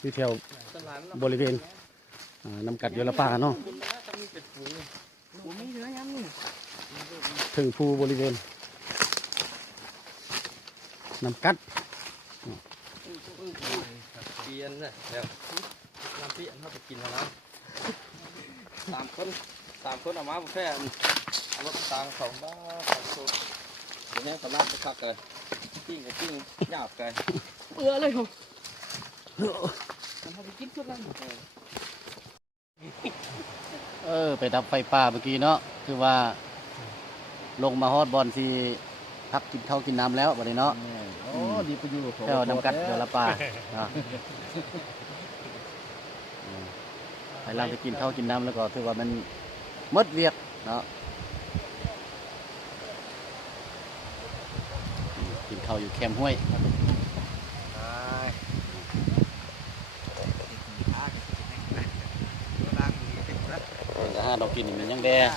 อยู่แถวบริเวณน้ำกัดยลป่าเนาะถึงภูบริเวณน้ำกัดเปียนเนี่ยเดี๋ยวน้ำเปียนเขาไปกินแล้วสามคนเอามาบุฟเฟ่เอารถต่าง2 บาท2 ชุดเดี๋ยวนี้สามารถไปคักเลยกิ้งกับกิ้งหยาบกันเลยเหรอมันไปกินชุดนั้นไปดับไฟป่าเมื่อกี้เนาะคือว่าลงมาฮอดบอลที่พักกินข้าวกินน้ำแล้วบัดนี้เนาะดีไปอยู่แถวน้ำกัดยลป่าไปเราไปกินข้าวกินน้ำแล้วก็ถือว่ามันมดเวียกเนาะกินข้าวอยู่แคมป์ห้วย5 ดอกกินมันยังแดง